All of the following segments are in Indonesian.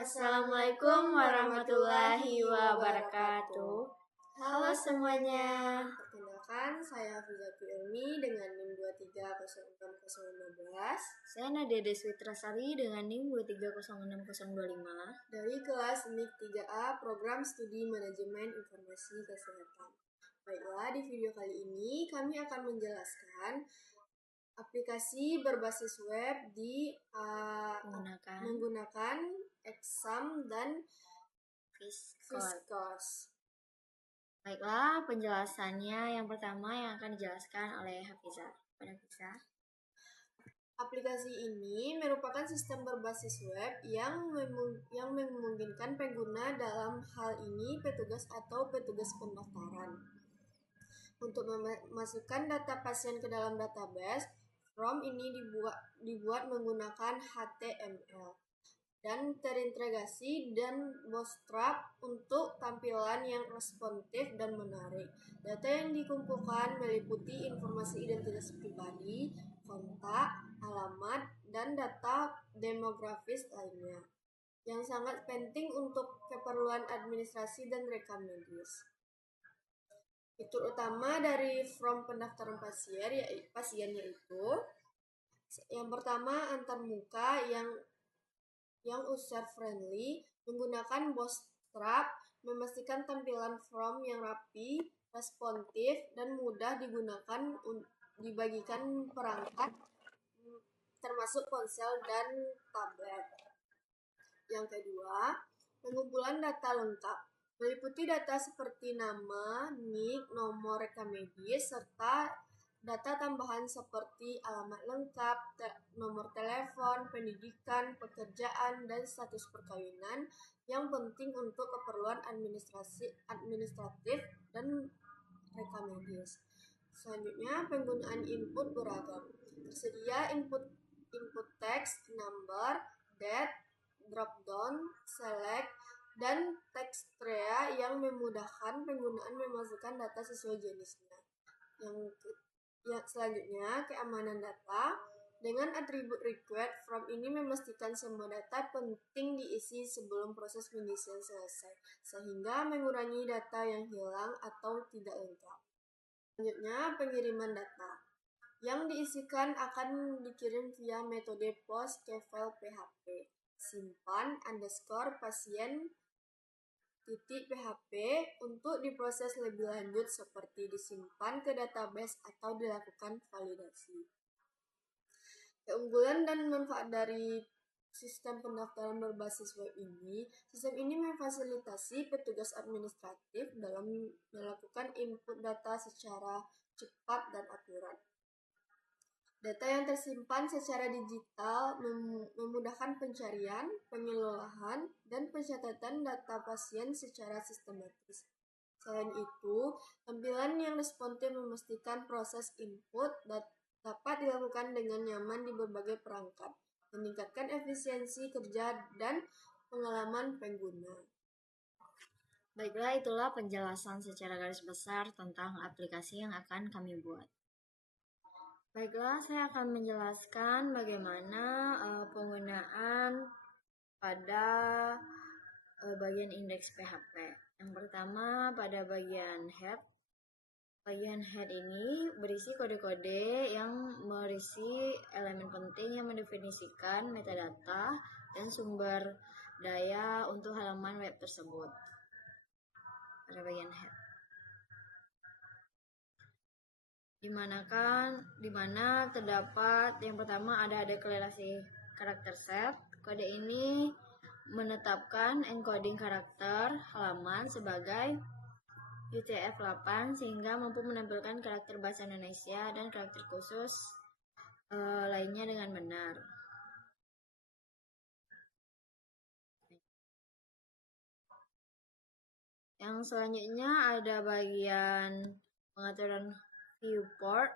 Assalamualaikum warahmatullahi wabarakatuh. Halo semuanya. Perkenalkan, saya Hafizatu Ilmi dengan NIM 2306015 Saya Nadia Deswitrasari dengan NIM 2306025 dari kelas MIK 3A Program Studi Manajemen Informasi Kesehatan. Baiklah, di video kali ini kami akan menjelaskan aplikasi berbasis web menggunakan exam dan Viscos. Baiklah, penjelasannya yang pertama yang akan dijelaskan oleh Hafiza. Aplikasi ini merupakan sistem berbasis web yang memungkinkan pengguna, dalam hal ini petugas atau petugas pendaftaran, untuk memasukkan data pasien ke dalam database. Form ini dibuat menggunakan HTML dan terintegrasi dan bootstrap untuk tampilan yang responsif dan menarik. Data yang dikumpulkan meliputi informasi identitas pribadi, kontak, alamat, dan data demografis lainnya yang sangat penting untuk keperluan administrasi dan rekam medis. Fitur utama dari form pendaftaran pasien yaitu yang pertama, antarmuka yang user friendly, menggunakan bootstrap, memastikan tampilan form yang rapi, responsif, dan mudah digunakan dibagikan perangkat termasuk ponsel dan tablet. Yang kedua, pengumpulan data lengkap, meliputi data seperti nama, NIK, nomor rekam medis, serta data tambahan seperti alamat lengkap, nomor telepon, pendidikan, pekerjaan, dan status perkawinan yang penting untuk keperluan administratif dan rekam medis. Selanjutnya, penggunaan input beragam. Tersedia input teks, number, date, drop down, select, dan text tray yang memudahkan penggunaan memasukkan data sesuai jenisnya. Selanjutnya, keamanan data. Dengan atribut required, form ini memastikan semua data penting diisi sebelum proses pengisian selesai, sehingga mengurangi data yang hilang atau tidak lengkap. Selanjutnya, pengiriman data. Yang diisikan akan dikirim via metode post ke file PHP. Simpan _pasien .php untuk diproses lebih lanjut, seperti disimpan ke database atau dilakukan validasi. Keunggulan dan manfaat dari sistem pendaftaran berbasis web ini, sistem ini memfasilitasi petugas administratif dalam melakukan input data secara cepat dan akurat. Data yang tersimpan secara digital memudahkan pencarian, pengelolaan, dan pencatatan data pasien secara sistematis. Selain itu, tampilan yang responsif memastikan proses input dapat dilakukan dengan nyaman di berbagai perangkat, meningkatkan efisiensi kerja dan pengalaman pengguna. Baiklah, itulah penjelasan secara garis besar tentang aplikasi yang akan kami buat. Baiklah, saya akan menjelaskan bagaimana penggunaan pada bagian indeks PHP. Yang pertama, pada bagian head. Bagian head ini berisi kode-kode yang berisi elemen penting yang mendefinisikan metadata dan sumber daya untuk halaman web tersebut. Pada bagian head, di mana terdapat yang pertama ada deklarasi karakter set. Kode ini menetapkan encoding karakter halaman sebagai UTF-8 sehingga mampu menampilkan karakter bahasa Indonesia dan karakter khusus lainnya dengan benar. Yang selanjutnya ada bagian pengaturan viewport,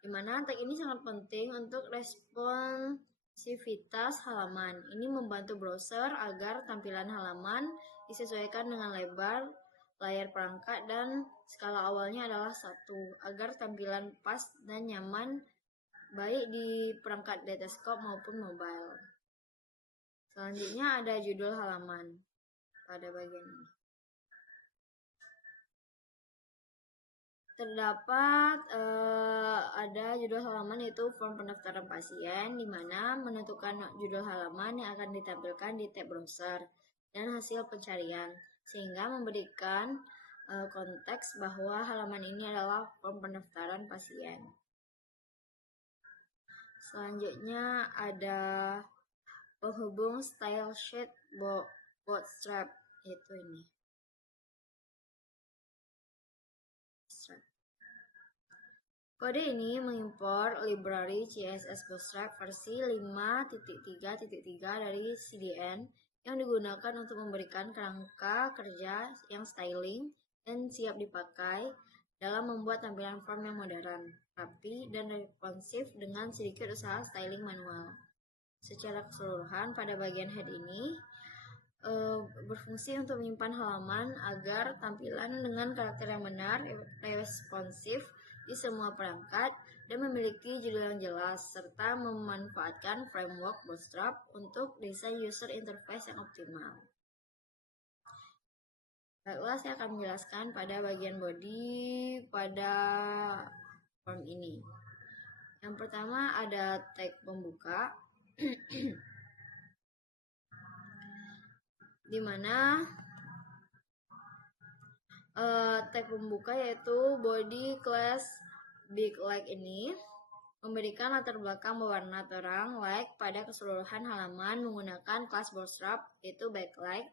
di mana tag ini sangat penting untuk responsivitas halaman. Ini membantu browser agar tampilan halaman disesuaikan dengan lebar layar perangkat dan skala awalnya adalah 1, agar tampilan pas dan nyaman baik di perangkat desktop maupun mobile. Selanjutnya ada judul halaman pada bagian ini. Terdapat ada judul halaman yaitu form pendaftaran pasien, di mana menentukan judul halaman yang akan ditampilkan di tab browser dan hasil pencarian, sehingga memberikan konteks bahwa halaman ini adalah form pendaftaran pasien. Selanjutnya ada penghubung style sheet bootstrap, yaitu ini. Kode ini mengimpor library CSS Bootstrap versi 5.3.3 dari CDN yang digunakan untuk memberikan kerangka kerja yang styling dan siap dipakai dalam membuat tampilan form yang modern, rapi, dan responsif dengan sedikit usaha styling manual. Secara keseluruhan, pada bagian head ini berfungsi untuk menyimpan halaman agar tampilan dengan karakter yang benar, responsif di semua perangkat, dan memiliki judul yang jelas, serta memanfaatkan framework Bootstrap untuk desain user interface yang optimal. Baiklah, saya akan menjelaskan pada bagian body pada form ini. Yang pertama ada tag pembuka, di mana tag pembuka yaitu body class big like ini memberikan latar belakang berwarna terang like pada keseluruhan halaman menggunakan kelas Bootstrap yaitu backlight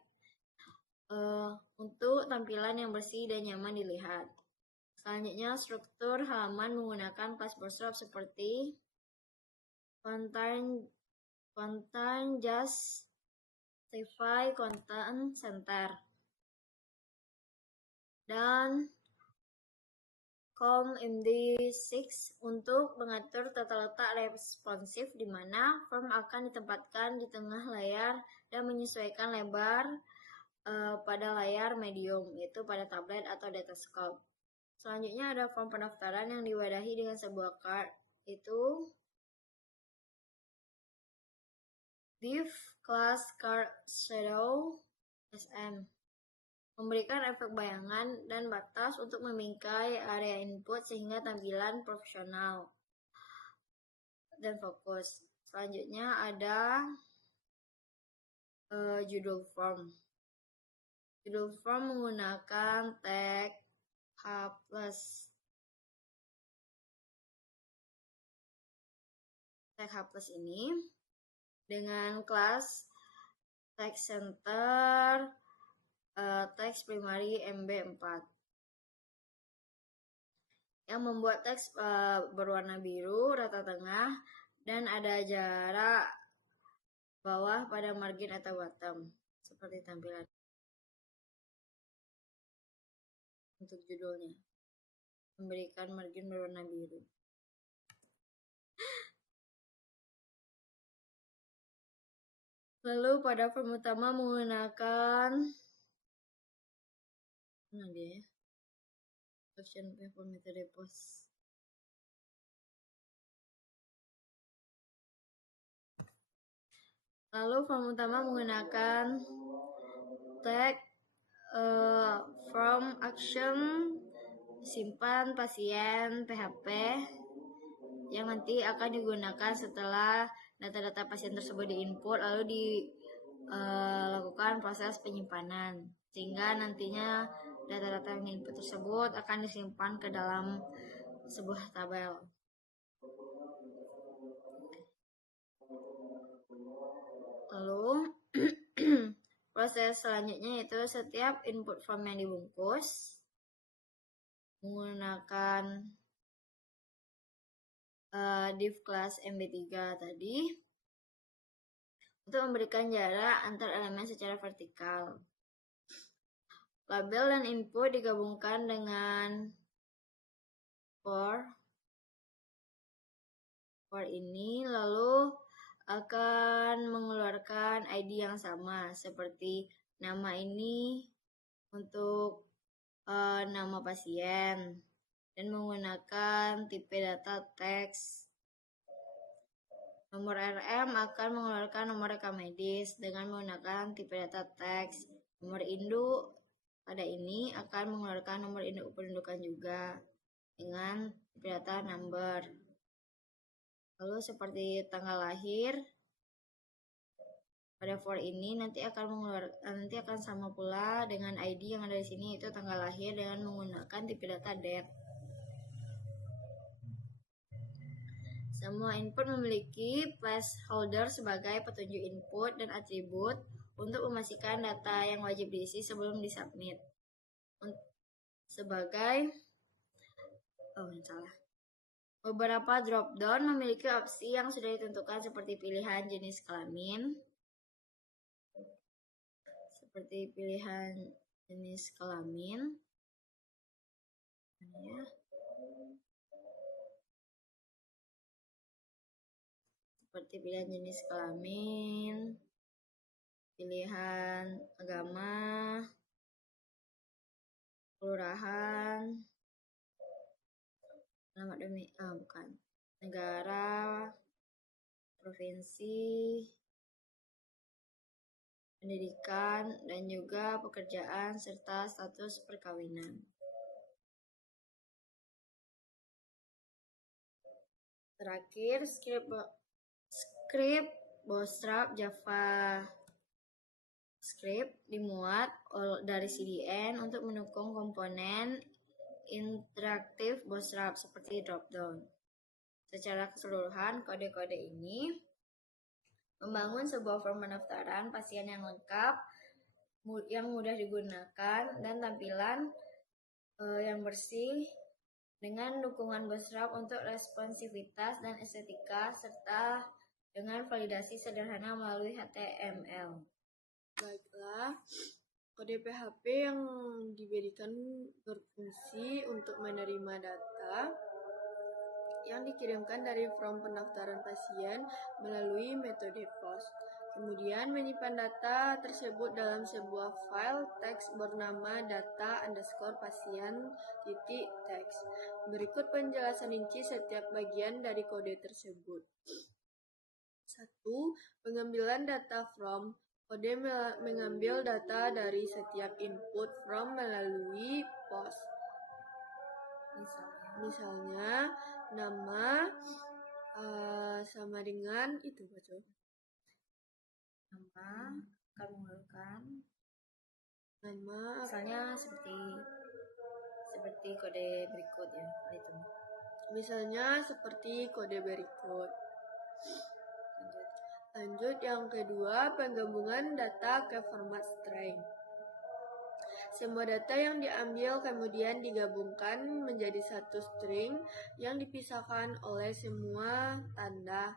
untuk tampilan yang bersih dan nyaman dilihat. Selanjutnya, struktur halaman menggunakan kelas Bootstrap seperti content justify content center dan COMMD6 untuk mengatur tata letak responsif, di mana form akan ditempatkan di tengah layar dan menyesuaikan lebar pada layar medium, yaitu pada tablet atau desktop. Selanjutnya ada form pendaftaran yang diwadahi dengan sebuah card, yaitu div class card shadow SM. Memberikan efek bayangan dan batas untuk membingkai area input sehingga tampilan profesional dan fokus. Selanjutnya ada judul form. Judul form menggunakan tag H+. Tag H+ ini dengan kelas text center teks primary MB4 yang membuat teks berwarna biru rata tengah dan ada jarak bawah pada margin atau bottom seperti tampilan untuk judulnya, memberikan margin berwarna biru. Lalu pada form utama menggunakan option for metode post. Lalu form utama menggunakan tag from action simpan pasien PHP yang nanti akan digunakan setelah data-data pasien tersebut diinput lalu dilakukan proses penyimpanan, sehingga nantinya data-data yang diinput tersebut akan disimpan ke dalam sebuah tabel. Lalu proses selanjutnya yaitu setiap input form yang dibungkus menggunakan div class MB3 tadi untuk memberikan jarak antar elemen secara vertikal. Label dan input digabungkan dengan for ini, lalu akan mengeluarkan ID yang sama seperti nama ini untuk nama pasien dan menggunakan tipe data teks Nomor RM akan mengeluarkan nomor rekam medis dengan menggunakan tipe data teks. Nomor induk pada ini akan mengeluarkan nomor induk kependudukan juga dengan tipe data number. Lalu seperti tanggal lahir, pada for ini nanti akan sama pula dengan ID yang ada di sini, itu tanggal lahir dengan menggunakan tipe data date. Semua input memiliki placeholder sebagai petunjuk input dan atribut untuk memastikan data yang wajib diisi sebelum disubmit. Beberapa drop-down memiliki opsi yang sudah ditentukan seperti pilihan jenis kelamin, pilihan agama, kelurahan, negara, provinsi, pendidikan, dan juga pekerjaan serta status perkawinan. Terakhir, script Bootstrap JavaScript dimuat dari CDN untuk mendukung komponen interaktif Bootstrap seperti dropdown. Secara keseluruhan, kode-kode ini membangun sebuah form pendaftaran pasien yang lengkap, yang mudah digunakan, dan tampilan yang bersih dengan dukungan Bootstrap untuk responsivitas dan estetika, serta dengan validasi sederhana melalui HTML. Baiklah, kode PHP yang diberikan berfungsi untuk menerima data yang dikirimkan dari form pendaftaran pasien melalui metode POST. Kemudian menyimpan data tersebut dalam sebuah file teks bernama data_pasien.txt. Berikut penjelasan rinci setiap bagian dari kode tersebut. 1. Pengambilan data from. Kode mengambil data dari setiap input from melalui POST. Misalnya nama sama dengan itu baca. Nama akan mengeluarkan nama, misalnya seperti kode berikut ya, itu. Misalnya seperti kode berikut. Lanjut yang kedua, penggabungan data ke format string. Semua data yang diambil kemudian digabungkan menjadi satu string yang dipisahkan oleh semua tanda,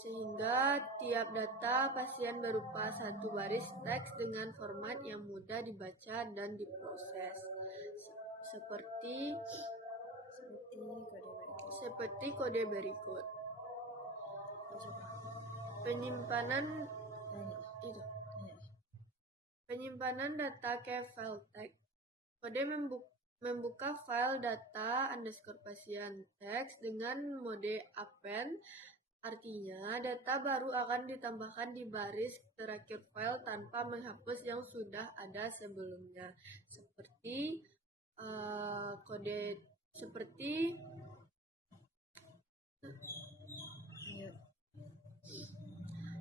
sehingga tiap data pasien berupa satu baris teks dengan format yang mudah dibaca dan diproses. Seperti kode berikut. Penyimpanan data ke file text. Kode membuka file data_pasien teks dengan mode append. Artinya, data baru akan ditambahkan di baris terakhir file tanpa menghapus yang sudah ada sebelumnya.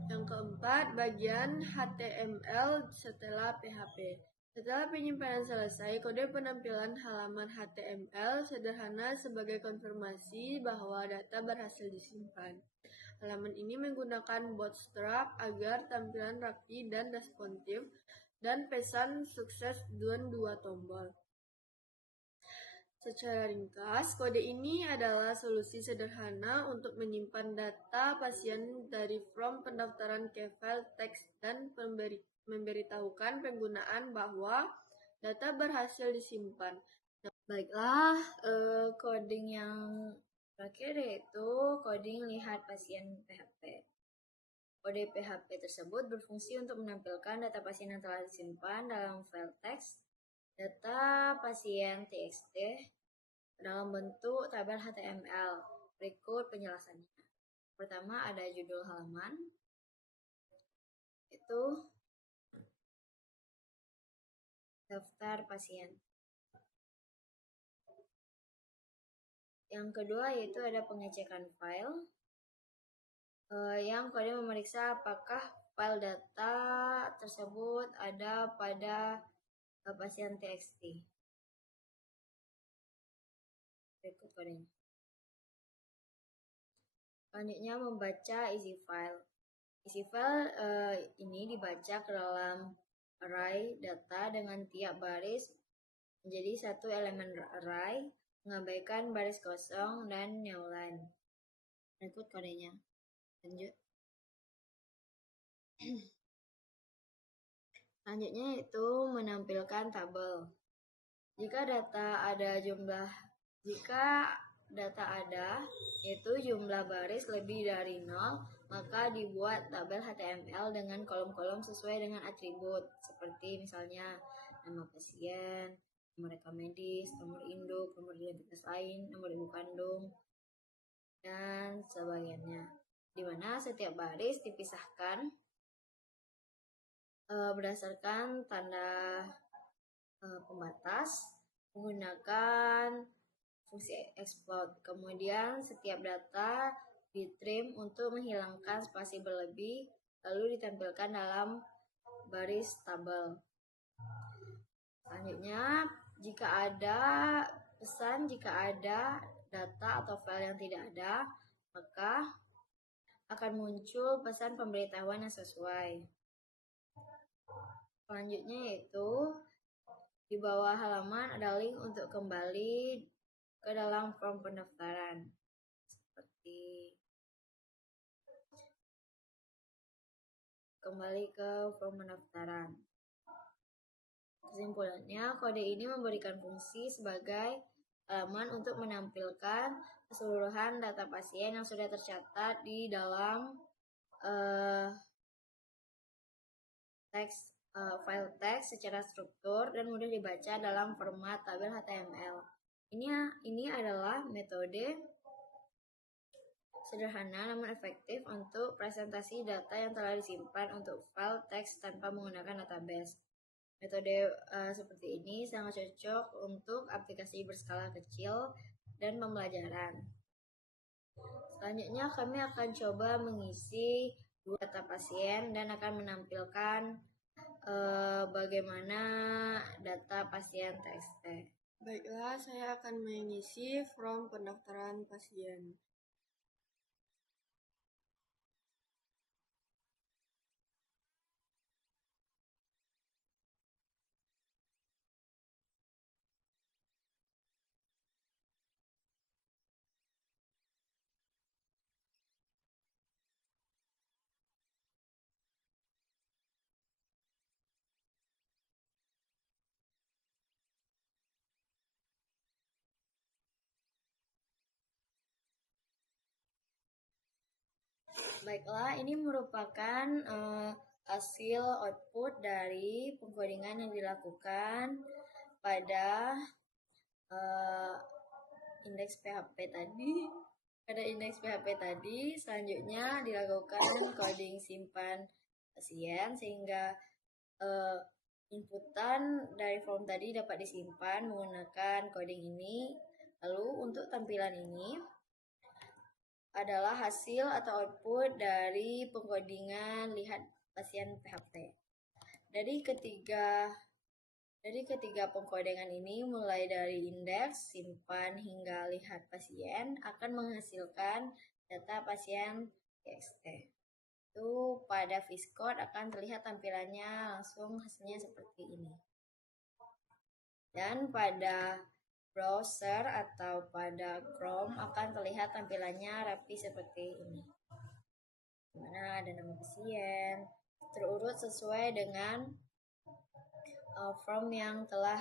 Yang keempat, bagian HTML setelah PHP. Setelah penyimpanan selesai, kode penampilan halaman HTML sederhana sebagai konfirmasi bahwa data berhasil disimpan. Halaman ini menggunakan Bootstrap agar tampilan rapi dan responsif, dan pesan sukses dan 2 tombol. Secara ringkas, kode ini adalah solusi sederhana untuk menyimpan data pasien dari form pendaftaran ke file teks dan memberitahukan penggunaan bahwa data berhasil disimpan. Baiklah, coding yang terakhir yaitu coding lihat pasien PHP. Kode PHP tersebut berfungsi untuk menampilkan data pasien yang telah disimpan dalam file teks data pasien txt dalam bentuk tabel HTML. Berikut penjelasannya. Pertama ada judul halaman, itu daftar pasien. Yang kedua yaitu ada pengecekan file, yang kode memeriksa apakah file data tersebut ada pada pasien TXT. Berikut kodenya. Selanjutnya membaca isi file. Isi file ini dibaca ke dalam array data dengan tiap baris menjadi satu elemen array, mengabaikan baris kosong dan newline. Berikut kodenya. Lanjut. Selanjutnya yaitu menampilkan tabel. Jika data ada yaitu jumlah baris lebih dari 0, maka dibuat tabel HTML dengan kolom-kolom sesuai dengan atribut, seperti misalnya nama pasien, nomor rekam medis, nomor induk, nomor identitas lain, nomor ibu kandung, dan sebagainya. Di mana setiap baris dipisahkan berdasarkan tanda pembatas menggunakan fungsi exploit. Kemudian setiap data ditrim untuk menghilangkan spasi berlebih, lalu ditampilkan dalam baris tabel. Selanjutnya, jika ada data atau file yang tidak ada, maka akan muncul pesan pemberitahuan yang sesuai. Selanjutnya yaitu di bawah halaman ada link untuk kembali ke dalam form pendaftaran. Seperti kembali ke form pendaftaran. Kesimpulannya, kode ini memberikan fungsi sebagai halaman untuk menampilkan keseluruhan data pasien yang sudah tercatat di dalam file teks secara struktur dan mudah dibaca dalam format tabel HTML. Ini adalah metode sederhana namun efektif untuk presentasi data yang telah disimpan untuk file teks tanpa menggunakan database. Metode seperti ini sangat cocok untuk aplikasi berskala kecil dan pembelajaran. Selanjutnya kami akan coba mengisi data pasien dan akan menampilkan bagaimana data pasien TXT. Baiklah, saya akan mengisi form pendaftaran pasien. Baiklah, ini merupakan hasil output dari pengkodingan yang dilakukan pada indeks PHP tadi. Selanjutnya dilakukan coding simpan pasien sehingga inputan dari form tadi dapat disimpan menggunakan coding ini. Lalu untuk tampilan ini adalah hasil atau output dari pengkodingan lihat pasien PHP. Dari ketiga pengkodengan ini, mulai dari indeks, simpan, hingga lihat pasien, akan menghasilkan data pasien TXT. Itu pada Viscode akan terlihat tampilannya langsung hasilnya seperti ini. Dan pada browser atau pada Chrome akan terlihat tampilannya rapi seperti ini. Dimana ada nama pasien, terurut sesuai dengan form yang telah